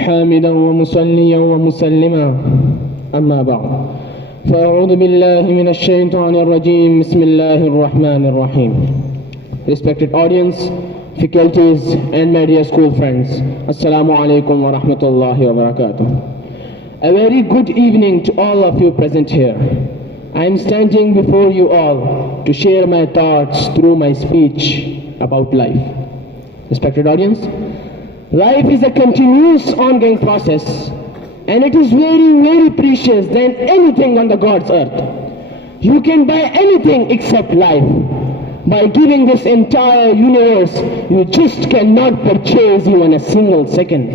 حامدا ومصليا ومسلما أما بعد فأعوذ بالله من الشيطان الرجيم بسم الله الرحمن الرحيم. Respected audience, faculties and my dear school friends, Assalamu alaikum wa rahmatullahi wa barakatuh. A very good evening to all of you present here. I am standing before you all to share my thoughts through my speech about life. Respected audience, life is a continuous ongoing process, and it is very, very precious than anything on the God's earth. You can buy anything except life. By giving this entire universe, you just cannot purchase even a single second.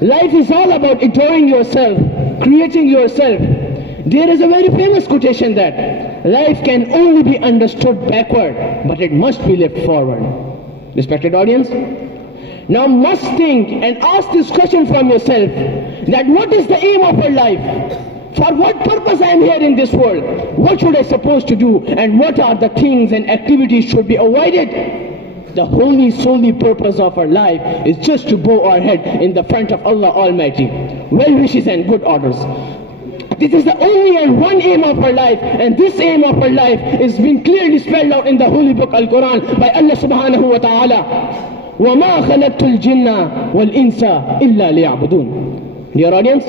Life is all about adoring yourself, creating yourself. There is a very famous quotation that life can only be understood backward, but it must be lived forward. Respected audience, now must think and ask this question from yourself, that what is the aim of our life? For what purpose I am here in this world? What should I supposed to do? And what are the things and activities should be avoided? The only solely purpose of our life is just to bow our head in the front of Allah Almighty, well wishes and good orders. This is the only and one aim of our life, and this aim of our life is being clearly spelled out in the holy book Al-Quran by Allah subhanahu wa ta'ala. وَمَا خَلَقْتُ الْجِنَّ وَالْإِنسَ إِلَّا لِيَعْبُدُونَ. Dear audience,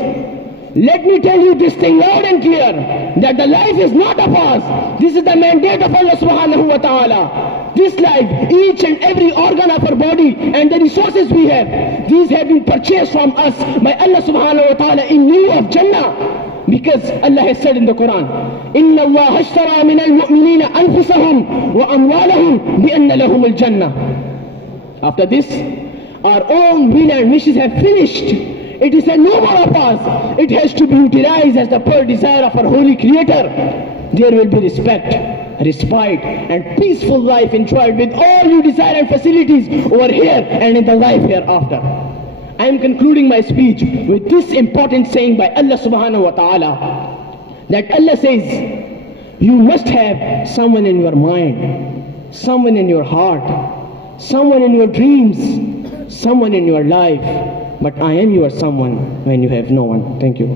let me tell you this thing loud and clear, that the life is not of us. This is the mandate of Allah subhanahu wa ta'ala. This life, each and every organ of our body and the resources we have, these have been purchased from us by Allah subhanahu wa ta'ala in lieu of Jannah. Because Allah has said in the Quran, إِنَّ اللَّهَ اشْتَرَى مِنَ الْمُؤْمِنِينَ أَنفُسَهُمْ وَأَمْوَالَهُمْ بِأَنَّ لَهُمُ الْجَنَّةِ. After this, our own will and wishes have finished. It is a no more of us. It has to be utilized as the pure desire of our holy Creator. There will be respect, respite and peaceful life enjoyed with all you desire and facilities over here and in the life hereafter. I am concluding my speech with this important saying by Allah subhanahu wa ta'ala, that Allah says, you must have someone in your mind, someone in your heart, someone in your dreams, someone in your life, but I am your someone when you have no one. Thank you.